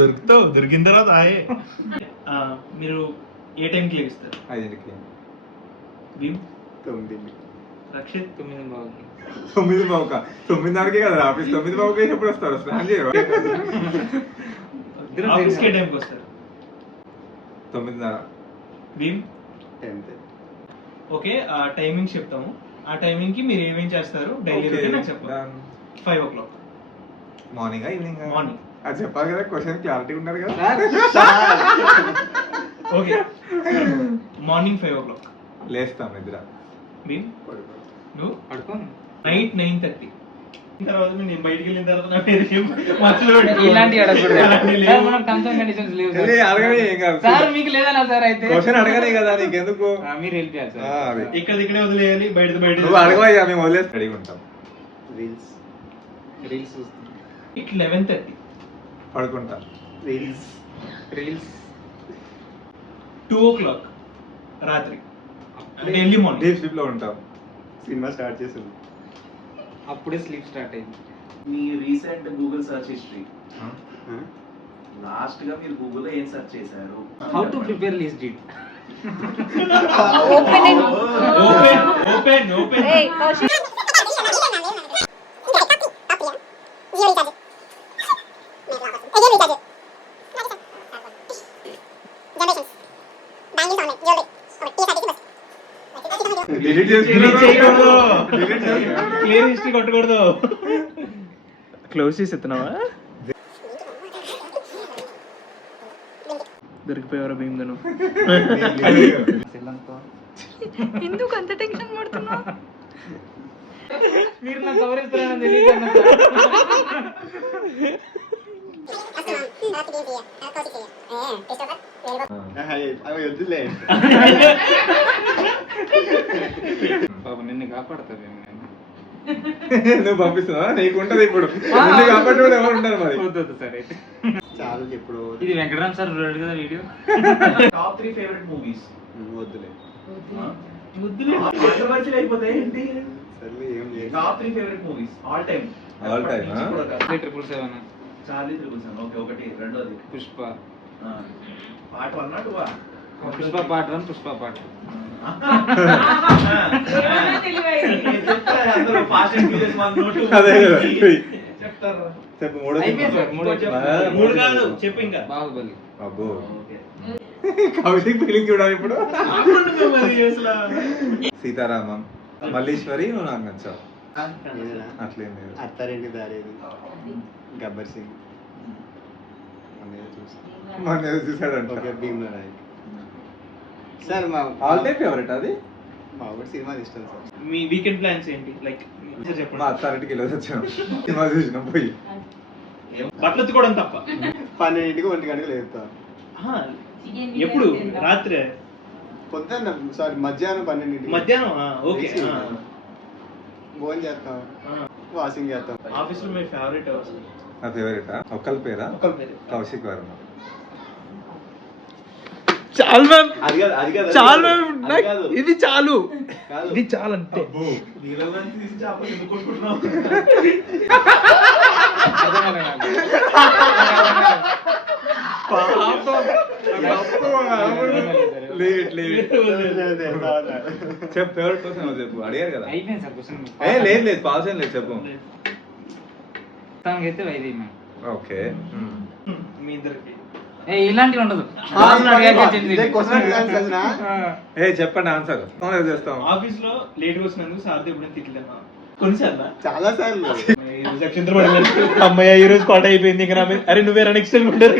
దొరుకుతావు, దొరికిన తర్వాత ఆయే. మీరు ఏ టైంకి లేస్తారు? 5కి. భీమ్ 9. రక్షిత్ 9:15. 9:30కే కదా ఆఫీస్. 9:15 ఎప్పుడు వస్తారు? స్నానం చేయరు. ఆఫీస్కి ఏ టైంకి వస్తారు? 9:30. భీమ్ 10. ఓకే, ఆ టైమింగ్ చెప్తాము. ఆ టైమింగ్ కి మీరు ఏమేం చేస్తారు డైలీ రొటీన్ నాకు చెప్పండి. 5 o'clock మార్నింగ్ ఈవినింగ్? మార్నింగ్. అది చెప్పాలి కదా, క్వశ్చన్ క్లారిటీ ఉన్నారు కదా. ఓకే, మార్నింగ్ 5 o'clock లేస్తాం నిద్ర. భీమ్ నువ్వు పడుకోను. నైట్ 9:30 తర్వాత నేను బయటికి వెళ్ళిన తర్వాత నా పేరు మధ్యలో ఇలాంటి అడగకూడదు. అలాంటివి సార్, లేవు. మనం టర్మ్స్ అండ్ కండిషన్స్ లేవు సార్. అడగనే ఏం కాదు. సార్ మీకు లేదన్నా సార్ అయితే క్వశ్చన్ అడగనే కదా నీకెందుకు. మీరు హెల్ప్ చేయాలి సార్. అదే. ఇక్కడే వదిలేయాలి, బయట నువ్వు అడగవయ్యా, మేము వదిలేసి రెడీగా ఉంటాం. రీల్స్ చూస్తాం. ఇట్ 11:30 పడుకుంటా. రీల్స్ రీల్స్ 2 o'clock రాత్రి అంటే ఎర్లీ మార్నింగ్. డీప్ స్లీప్ లో ఉంటాం. సినిమా స్టార్ట్ చేసాం. అప్పుడే స్లీప్ స్టార్ట్ అయింది. మీ recent Google search history last గా మీరు గూగుల్లో ఏం సెర్చ్ చేశారు? How to prepare least diet. Open Hey, Kaushik. Delete clear history కొట్టకూడదు. క్లోజ్ చేసి ఎత్తున్నావా? దొరికిపోయావరా భీమ్ గను. ఎందుకు అంత టెన్షన్ పడుతున్నా? మీరు నాకు కవర్ ఇస్తారని తెలియదు అన్న అవి వద్దులే. బాబు నిన్ను కాపాడతారు. నువ్వు పంపిస్తున్నావా? నీకు ఉంటది ఇప్పుడు. నిన్ను కాబట్టి కూడా ఎవరు ఉంటారు మరి. వద్దు సార్ అయితే. చాలా ఎప్పుడు ఇది వెంకటరామ్ సార్ చూడాడు కదా వీడియో. Top 3 favourite movies. వద్దులే. కాంట్రవర్సీలు అయిపోతాయి ఏంటి? సర్లే ఏం లేదు. Top 3 favourite movies all time. All time, huh? 777 Charlie triple okay, ఒకటి. రెండోది పుష్ప. పార్ట్ 1 నా 2? Pushpa part 1, Pushpa part 2. అందరూ ఫాస్ట్ అండ్ ఫ్యూరియస్ మన నోటు అదే కదా. చెప్తారు. చెప్పు. మూడో అయిపోయింది సార్, మూడో చెప్పు. మూడు కాదు, చెప్పు ఇంకా. బాహుబలి. అబ్బో, ఓకే. కౌశిక్ ఫీలింగ్ చూడాలి ఇప్పుడు. మరి అసలు సీతారామం, మల్లీశ్వరి, నువ్వు నాకు నచ్చావు. నేనా? అట్లేం లేదు. అత్తారింటి దారేది, గబ్బర్ సింగ్ మన చూసాడంట. ఓకే, భీమ్లా నాయక్. సార్ మా ఆల్ టైమ్ ఫేవరెట్ అది. మా ఒకటి సినిమా ఇష్టం సార్. మీ వీకెండ్ ప్లాన్స్ ఏంటి? లైక్ మా చెప్పండి. అత్తారింటికి వెళ్ళి వచ్చాం. సినిమా చూసినాం పోయి. బట్టలు ఎత్తుకోవడం తప్ప. 12కి 1 గంటకు లేపుతాం. ఆహా, ఎప్పుడు? రాత్రి? పొద్దున్న సారీ మధ్యాహ్నం 12కి. మధ్యాహ్నం? ఓకే. భోజనం చేస్తాం, వాషింగ్ చేస్తాం. ఆఫీస్ లో మీ ఫేవరెట్ ఎవరు? నా ఫేవరెట్ ఒక్కల పేరా? ఒకరి పేరు. కౌశిక్ వర్మ. చాలు మ్యామ్, అది కాదు, అది కాదు, చాలు మ్యామ్, అది కాదు. ఇది చాలు, కాదు. ఇది చాలు అంతే. నీలో నుంచి తీసి చేపలు ఎందుకు కొట్టుకుంటున్నావు? చెప్పు ఫేవరెట్ కోసం చెప్పు. అడిగారు కదా. అయిపోయింది సార్ క్వశ్చన్. లేదు లేదు, పాస్ ఏం లేదు, చెప్పు. అయితే వైదే మ్యామ్. ఓకే. మీ ఇద్దరికి ఇలాంటివి ఉండదు. చెప్పండి ఆన్సర్ చేస్తాం. ఆఫీస్ లో లేట్ వచ్చినందుకు సార్ ఎప్పుడైనా తిట్లేమా? కొన్నిసార్లు చాలా సార్లు. అమ్మాయి ఈ రోజు కాట అయిపోయింది ఇంకా నా మీద. అరే నువ్వేరా నెక్స్ట్ టైం ఉంటారు.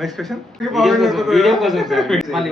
Next question. వీడియో కోసం సార్. మళ్ళీ